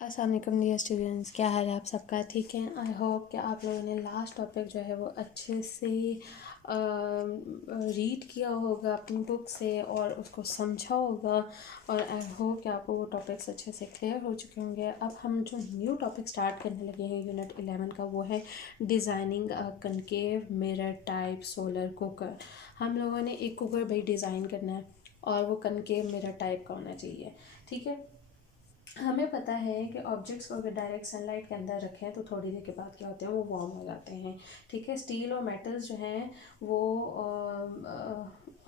अस्सलाम वालेकुम dear students, क्या हाल है आप सबका? ठीक है। आई होप कि आप लोगों ने लास्ट टॉपिक जो है वो अच्छे से रीड किया होगा अपनी बुक से और उसको समझा होगा, और आई होप कि आपको वो टॉपिक्स अच्छे से क्लियर हो चुके होंगे। अब हम जो न्यू टॉपिक स्टार्ट करने लगे हैं यूनिट 11 का, वो है designing a concave mirror type solar cooker. हम लोगों ने एक कुकर भाई डिज़ाइन करना है और वो कनकेव मिरर टाइप का होना चाहिए। ठीक है। हमें पता है कि ऑब्जेक्ट्स को अगर डायरेक्ट सनलाइट के अंदर रखें तो थोड़ी देर के बाद क्या होते हैं, वो वार्म हो जाते हैं। ठीक है। स्टील और मेटल्स जो हैं वो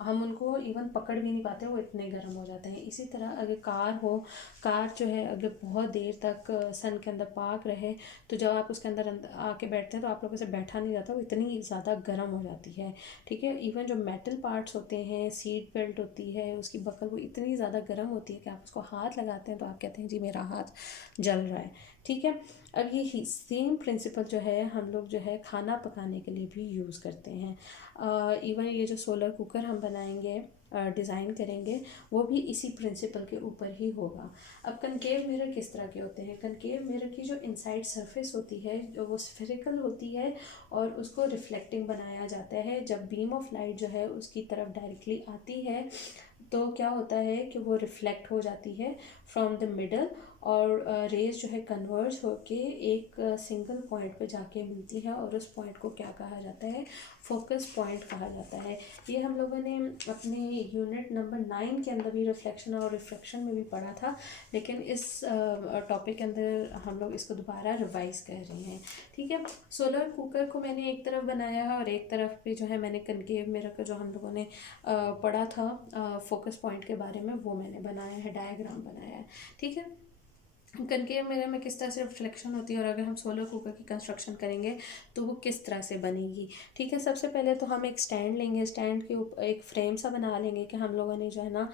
हम उनको इवन पकड़ भी नहीं पाते, वो इतने गर्म हो जाते हैं। इसी तरह अगर कार हो, कार जो है अगर बहुत देर तक सन के अंदर पार्क रहे तो जब आप उसके अंदर आके बैठते हैं तो आप लोगों से बैठा नहीं जाता, वो इतनी ज़्यादा गर्म हो जाती है। ठीक है। इवन जो मेटल पार्ट्स होते हैं, सीट बेल्ट होती है, उसकी बकल, वो इतनी ज़्यादा गर्म होती है कि आप उसको हाथ लगाते हैं तो आप कहते हैं जी मेरा हाथ जल रहा है। ठीक है। अब ये सेम प्रिंसिपल जो है हम लोग जो है खाना पकाने के लिए भी यूज़ करते हैं। इवन ये जो सोलर कुकर हम बनाएंगे, डिज़ाइन करेंगे, वो भी इसी प्रिंसिपल के ऊपर ही होगा। अब कनकेव मिरर किस तरह के होते हैं? कनकेव मिरर की जो इनसाइड सरफेस होती है वो स्फेरिकल होती है और उसको रिफ्लेक्टिंग बनाया जाता है। जब बीम ऑफ लाइट जो है उसकी तरफ डायरेक्टली आती है तो क्या होता है कि वो रिफ्लेक्ट हो जाती है फ्रॉम द मिडल, और रेज जो है कन्वर्ज होके एक सिंगल पॉइंट पे जाके मिलती है, और उस पॉइंट को क्या कहा जाता है? फोकस पॉइंट कहा जाता है। ये हम लोगों ने अपने यूनिट नंबर 9 के अंदर भी रिफ्लेक्शन और रिफ्रैक्शन में भी पढ़ा था, लेकिन इस टॉपिक के अंदर हम लोग इसको दोबारा रिवाइज कर रहे हैं। ठीक है। सोलर कुकर को मैंने एक तरफ बनाया है और एक तरफ पे जो है मैंने कनकेव मिरर का जो हम लोगों ने पढ़ा था फोकस पॉइंट के बारे में, वो मैंने बनाया है, डायग्राम बनाया है। ठीक है। कनकेव मिरर में किस तरह से रिफ्लेक्शन होती है और अगर हम सोलर कुकर की कंस्ट्रक्शन करेंगे तो वो किस तरह से बनेगी। ठीक है। सबसे पहले तो हम एक स्टैंड लेंगे, स्टैंड के ऊपर एक फ्रेम सा बना लेंगे कि हम लोगों ने जो है ना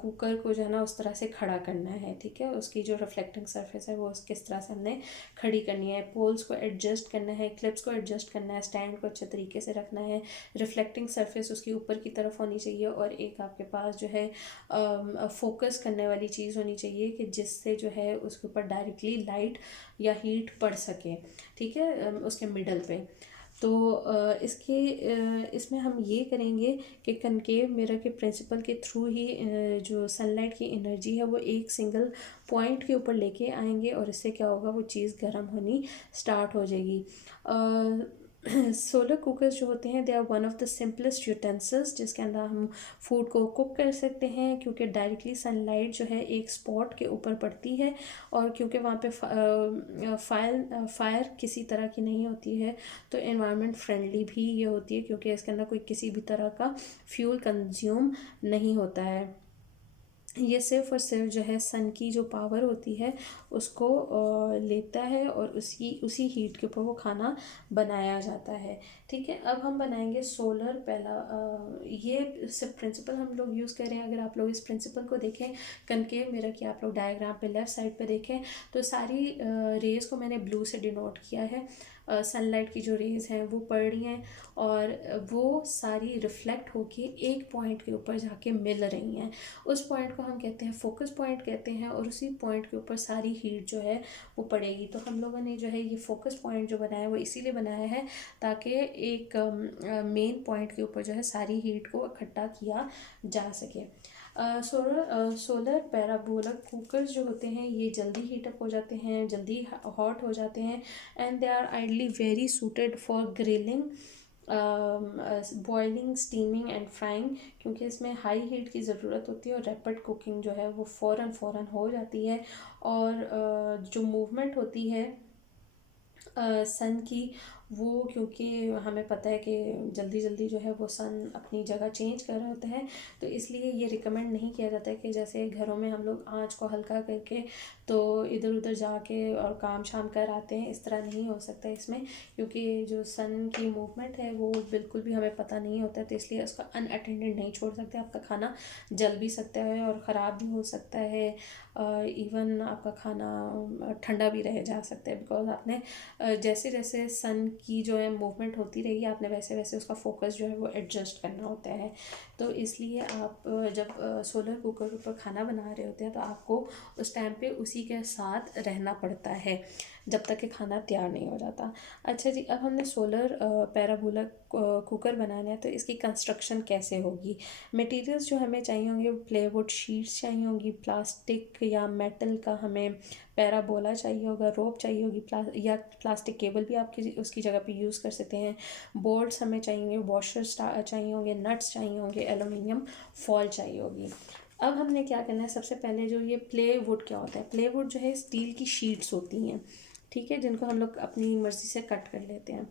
कुकर को जो है ना उस तरह से खड़ा करना है। ठीक है। उसकी जो रिफ्लेक्टिंग सरफेस है वो किस तरह से हमने खड़ी करनी है, पोल्स को एडजस्ट करना है, क्लिप्स को एडजस्ट करना है, स्टैंड को अच्छे तरीके से रखना है, रिफ्लेक्टिंग सरफेस उसकी ऊपर की तरफ होनी चाहिए, और एक आपके पास जो है फोकस करने वाली चीज़ होनी चाहिए कि जिससे जो है उसके ऊपर डायरेक्टली लाइट या हीट पड़ सके। ठीक है। उसके मिडल पे तो इसमें हम ये करेंगे कि कनकेव मिरर के प्रिंसिपल के थ्रू ही जो सनलाइट की एनर्जी है वो एक सिंगल पॉइंट के ऊपर लेके आएंगे, और इससे क्या होगा, वो चीज़ गर्म होनी स्टार्ट हो जाएगी। सोलर कुकर्स जो होते हैं they are one of the simplest utensils जिसके अंदर हम फूड को कुक कर सकते हैं, क्योंकि डायरेक्टली सनलाइट जो है एक स्पॉट के ऊपर पड़ती है, और क्योंकि वहाँ पे फायर किसी तरह की नहीं होती है तो एनवायरनमेंट फ्रेंडली भी ये होती है, क्योंकि इसके अंदर कोई किसी भी तरह का फ्यूल कंज्यूम नहीं होता है। ये सिर्फ और सिर्फ जो है सन की जो पावर होती है उसको लेता है और उसी हीट के ऊपर वो खाना बनाया जाता है। ठीक है। अब हम बनाएंगे सोलर। पहला ये सिर्फ प्रिंसिपल हम लोग यूज़ कर रहे हैं। अगर आप लोग इस प्रिंसिपल को देखें कनकेव मिरर की, आप लोग डायग्राम पे लेफ़्ट साइड पे देखें तो सारी रेज़ को मैंने ब्लू से डिनोट किया है। सनलाइट की जो रेज़ हैं वो पड़ रही हैं और वो सारी रिफ्लेक्ट होके एक पॉइंट के ऊपर जाके मिल रही हैं। उस पॉइंट को हम कहते हैं फोकस पॉइंट कहते हैं, और उसी पॉइंट के ऊपर सारी हीट जो है वो पड़ेगी। तो हम लोगों ने जो है ये फोकस पॉइंट जो बनाया है वो इसीलिए बनाया है ताकि एक मेन पॉइंट के ऊपर जो है सारी हीट को इकट्ठा किया जा सके। सोलर पैराबोलिक कुकर्स जो होते हैं ये जल्दी हीटअप हो जाते हैं, जल्दी हॉट हो जाते हैं, and they are ideally very suited for grilling, boiling, steaming and frying, क्योंकि इसमें हाई हीट की ज़रूरत होती है और रैपिड कुकिंग जो है वो फ़ौरन हो जाती है। और जो मूवमेंट होती है सन की, वो क्योंकि हमें पता है कि जल्दी जल्दी जो है वो सन अपनी जगह चेंज कर रहा होता है, तो इसलिए ये रिकमेंड नहीं किया जाता है कि जैसे घरों में हम लोग आँच को हल्का करके तो इधर उधर जाके और काम शाम कर आते हैं, इस तरह नहीं हो सकता इसमें, क्योंकि जो सन की मूवमेंट है वो बिल्कुल भी हमें पता नहीं होता है, तो इसलिए उसका अनअटेंडेड नहीं छोड़ सकते। आपका खाना जल भी सकता है और ख़राब भी हो सकता है, इवन आपका खाना ठंडा भी रह जा सकता है, बिकॉज आपने जैसे जैसे सन की जो है मूवमेंट होती रहेगी, आपने वैसे वैसे उसका फोकस जो है वो एडजस्ट करना होता है। तो इसलिए आप जब सोलर कुकर के ऊपर खाना बना रहे होते हैं तो आपको उस टाइम पे उसी के साथ रहना पड़ता है जब तक कि खाना तैयार नहीं हो जाता। अच्छा जी, अब हमने सोलर पैराबोला कुकर बनाना है, तो इसकी कंस्ट्रक्शन कैसे होगी। मटेरियल्स जो हमें चाहिए होंगे, प्लेवुड शीट्स चाहिए होंगी, प्लास्टिक या मेटल का हमें पैराबोला चाहिए होगा, रोप चाहिए होगी, या प्लास्टिक केबल भी आप किसी उसकी जगह पे यूज़ कर सकते हैं। बोल्ट्स हमें चाहिए होंगे, वॉशर्स चाहिए होंगे, नट्स चाहिए होंगे, एलुमिनियम फॉल चाहिए होगी। अब हमने क्या करना है, सबसे पहले जो ये प्ले वुड क्या होता है, प्ले वुड जो है स्टील की शीट्स होती हैं, ठीक है, जिनको हम लोग अपनी मर्ज़ी से कट कर लेते हैं।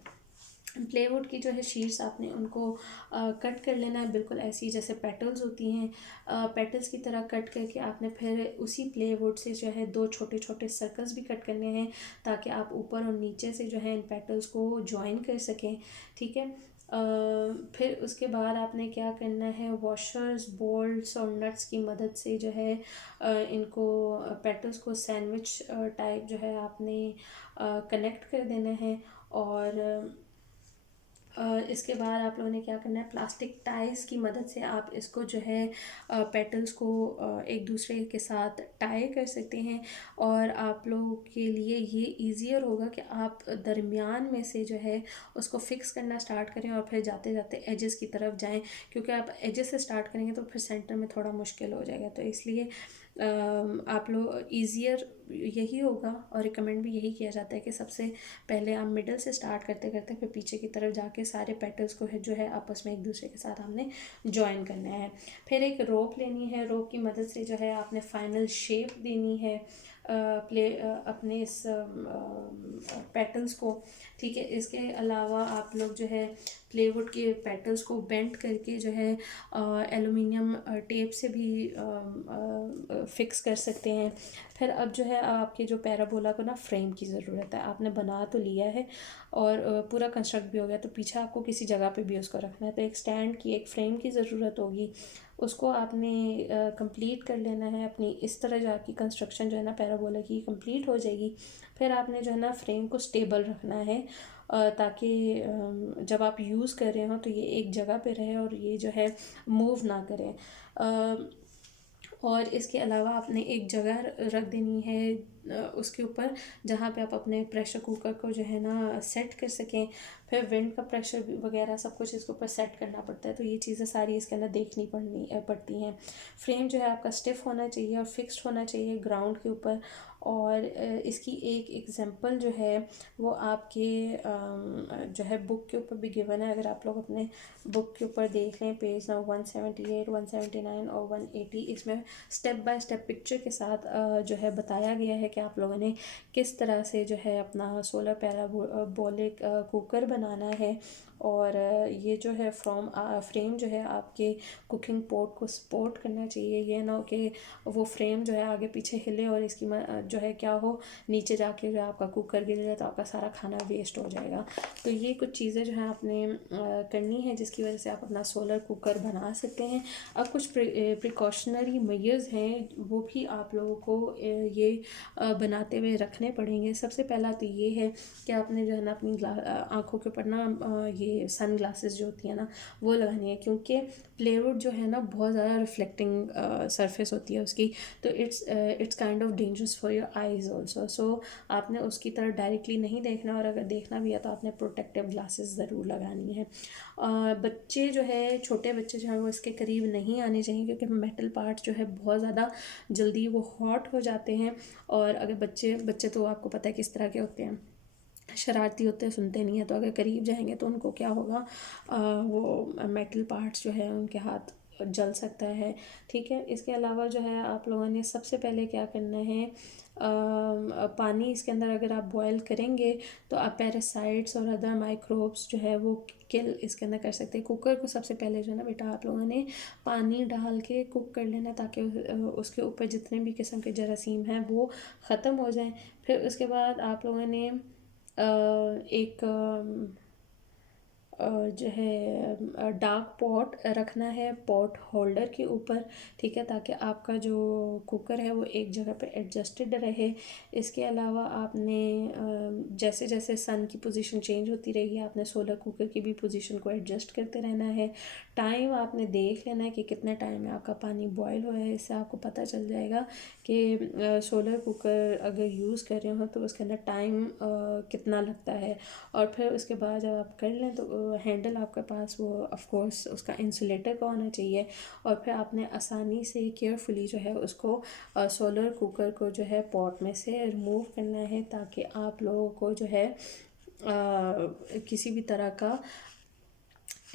प्लेवुड की जो है शीट्स आपने उनको कट कर लेना है, बिल्कुल ऐसी जैसे पेटल्स होती हैं, पेटल्स की तरह कट करके आपने फिर उसी प्लेवुड से जो है 2 छोटे छोटे सर्कल्स भी कट करने हैं, ताकि आप ऊपर और नीचे से जो है इन पेटल्स को जॉइन कर सकें, ठीक है। फिर उसके बाद आपने क्या करना है, वॉशर्स, बोल्ट्स और नट्स की मदद से जो है इनको पेटल्स को सैंडविच टाइप जो है आपने कनेक्ट कर देना है। और इसके बाद आप लोगों ने क्या करना है, प्लास्टिक टाइस की मदद से आप इसको जो है पेटल्स को एक दूसरे के साथ टाई कर सकते हैं, और आप लोगों के लिए ये ईज़ियर होगा कि आप दरमियान में से जो है उसको फिक्स करना स्टार्ट करें और फिर जाते जाते एजेस की तरफ जाएं, क्योंकि आप एजेस से स्टार्ट करेंगे तो फिर सेंटर में थोड़ा मुश्किल हो जाएगा। तो इसलिए आप लोग ईज़ियर यही होगा, और रिकमेंड भी यही किया जाता है कि सबसे पहले आप मिडल से स्टार्ट करते करते फिर पीछे की तरफ जाके सारे पेटल्स को है जो है आपस में एक दूसरे के साथ हमने जॉइन करना है। फिर एक रोप लेनी है, रोप की मदद से जो है आपने फाइनल शेप देनी है अपने इस पेटल्स को, ठीक है। इसके अलावा आप लोग जो है प्लेवुड के पेटल्स को बेंड करके जो है एलुमिनियम टेप से भी फिक्स कर सकते हैं। फिर अब जो है आपके जो पैराबोला को ना फ्रेम की ज़रूरत है, आपने बना तो लिया है और पूरा कंस्ट्रक्ट भी हो गया, तो पीछे आपको किसी जगह पे भी उसको रखना है, तो एक स्टैंड की, एक फ्रेम की ज़रूरत होगी। उसको आपने कंप्लीट कर लेना है अपनी, इस तरह जो आपकी कंस्ट्रक्शन जो है ना पैराबोला की कंप्लीट हो जाएगी। फिर आपने जो है ना फ्रेम को स्टेबल रखना है, ताकि जब आप यूज़ कर रहे हो तो ये एक जगह पे रहे और ये जो है मूव ना करे। और इसके अलावा आपने एक जगह रख देनी है उसके ऊपर, जहाँ पे आप अपने प्रेशर कुकर को जो है ना सेट कर सकें। फिर विंड का प्रेशर वगैरह सब कुछ इसके ऊपर सेट करना पड़ता है, तो ये चीज़ें सारी इसके अंदर देखनी पड़ती हैं। फ्रेम जो है आपका स्टिफ होना चाहिए और फिक्स्ड होना चाहिए ग्राउंड के ऊपर। और इसकी एक एग्जांपल जो है वो आपके जो है बुक के ऊपर भी गिवन है। अगर आप लोग अपने बुक के ऊपर देख लें, पेज नंबर 178, 179 और 180, इसमें स्टेप बाय स्टेप पिक्चर के साथ जो है बताया गया है कि आप लोगों ने किस तरह से जो है अपना सोलर पैराबोलिक कुकर बनाना है। और ये जो है फ्रेम जो है आपके कुकिंग पॉट को सपोर्ट करना चाहिए, ये ना हो कि वो फ्रेम जो है आगे पीछे हिले और इसकी जो है क्या हो, नीचे जाके जो है आपका कुकर गिर जाए तो आपका सारा खाना वेस्ट हो जाएगा। तो ये कुछ चीज़ें जो है आपने करनी है, जिसकी वजह से आप अपना सोलर कुकर बना सकते हैं। अब कुछ प्रिकॉशनरी मेजर्स हैं, वो भी आप लोगों को ये बनाते हुए रखने पड़ेंगे। सबसे पहला तो ये है कि आपने जो है ना अपनी आँखों के ऊपर ना ये सन ग्लासेस जो होती है ना वो लगानी है, क्योंकि प्लेवुड जो है ना बहुत ज़्यादा रिफ्लेक्टिंग सरफेस होती है उसकी, तो it's kind of dangerous for your eyes also. So आपने उसकी तरफ डायरेक्टली नहीं देखना, और अगर देखना भी है तो आपने प्रोटेक्टिव ग्लासेस ज़रूर लगानी है। बच्चे जो है, छोटे बच्चे जो हैं वो इसके करीब नहीं आने चाहिए, क्योंकि मेटल पार्ट जो है बहुत ज़्यादा जल्दी वो हॉट हो जाते हैं। और अगर बच्चे तो आपको पता है किस तरह के होते हैं, शरारती होते हैं, सुनते नहीं हैं, तो अगर करीब जाएंगे तो उनको क्या होगा, वो मेटल पार्ट्स जो है उनके हाथ जल सकता है। ठीक है, इसके अलावा जो है आप लोगों ने सबसे पहले क्या करना है, पानी इसके अंदर अगर आप बॉयल करेंगे तो आप पैरासाइट्स और अदर माइक्रोब्स जो है वो किल इसके अंदर कर सकते हैं। कुकर को सबसे पहले जो है ना बेटा आप लोगों ने पानी डाल के कुक कर लेना, ताकि उसके ऊपर जितने भी किस्म के जरासीम हैं वो ख़त्म हो जाएं। फिर उसके बाद आप लोगों ने एक जो है डार्क पॉट रखना है पॉट होल्डर के ऊपर। ठीक है, ताकि आपका जो कुकर है वो एक जगह पे एडजस्टेड रहे। इसके अलावा आपने जैसे जैसे सन की पोजीशन चेंज होती रहेगी आपने सोलर कुकर की भी पोजीशन को एडजस्ट करते रहना है। टाइम आपने देख लेना है कि कितने टाइम में आपका पानी बॉयल हुआ है। इससे आपको पता चल जाएगा कि सोलर कुकर अगर यूज़ कर रहे हो तो उसके अंदर टाइम कितना लगता है। और फिर उसके बाद जब आप कर लें तो हैंडल आपके पास वो ऑफ कोर्स उसका इंसुलेटर का होना चाहिए। और फिर आपने आसानी से केयरफुली जो है उसको सोलर कुकर को जो है पॉट में से रिमूव करना है, ताकि आप लोगों को जो है किसी भी तरह का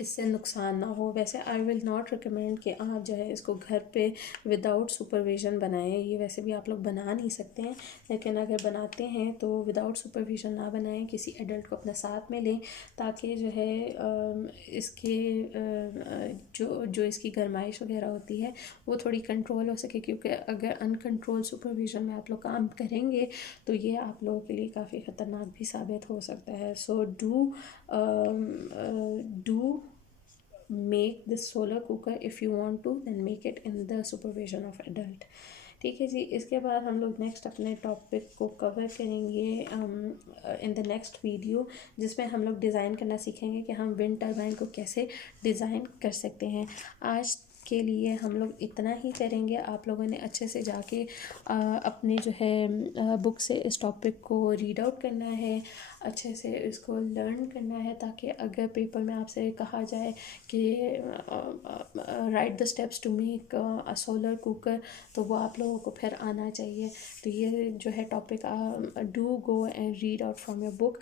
इससे नुकसान ना हो। वैसे आई विल नॉट रिकमेंड कि आप जो है इसको घर पे विदाउट सुपरविज़न बनाएं। ये वैसे भी आप लोग बना नहीं सकते हैं, लेकिन अगर बनाते हैं तो विदाउट सुपरविज़न ना बनाएं, किसी एडल्ट को अपने साथ में लें, ताकि जो है इसके जो जो इसकी गरमाइश वगैरह होती है वो थोड़ी कंट्रोल हो सके। क्योंकि अगर अनकंट्रोल सुपरविज़न में आप लोग काम करेंगे तो ये आप लोगों के लिए काफ़ी ख़तरनाक भी साबित हो सकता है। सो do make this solar cooker, if you want to then make it in the supervision of adult। ठीक है जी, इसके बाद हम लोग नेक्स्ट अपने टॉपिक को कवर करेंगे इन द नेक्स्ट वीडियो, जिसमें हम लोग डिज़ाइन करना सीखेंगे कि हम विंड टर्बाइन को कैसे डिज़ाइन कर सकते हैं। आज के लिए हम लोग इतना ही करेंगे। आप लोगों ने अच्छे से जाके अपने जो है बुक से इस टॉपिक को रीड आउट करना है, अच्छे से इसको लर्न करना है, ताकि अगर पेपर में आपसे कहा जाए कि write the steps to make a solar cooker, तो वो आप लोगों को फिर आना चाहिए। तो ये जो है topic do go and read out from your book.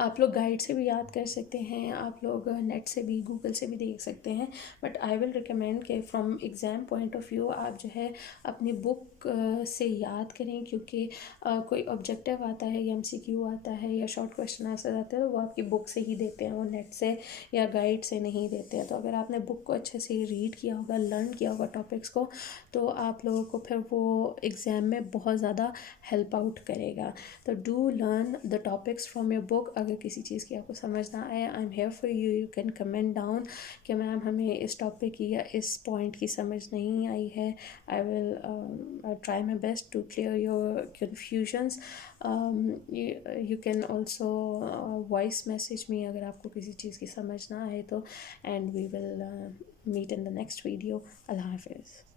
आप लोग गाइड से भी याद कर सकते हैं, आप लोग नेट से भी गूगल से भी देख सकते हैं, बट आई विल रिकमेंड कि from exam point of view आप जो है अपनी बुक से याद करें। क्योंकि कोई ऑब्जेक्टिव आता है या एमसीक्यू आता है या शॉर्ट क्वेश्चन आंसर आते हैं तो वो आपकी बुक से ही देते हैं, वो नेट से या गाइड से नहीं देते हैं। तो अगर आपने बुक को अच्छे से रीड किया होगा, लर्न किया होगा टॉपिक्स को, तो आप लोगों को फिर वो एग्ज़ाम में बहुत ज़्यादा हेल्प आउट करेगा। तो do learn the topics from your book. अगर किसी चीज़ की आपको समझ ना आए, I am here for you, you can comment down कि मैम हमें इस टॉपिक की या इस पॉइंट की समझ नहीं आई है। I will try my best to clear your confusions. You can also voice message me अगर आपको किसी चीज़ की समझ ना आए तो, and we will meet in the next video. अल्लाह हाफिज़।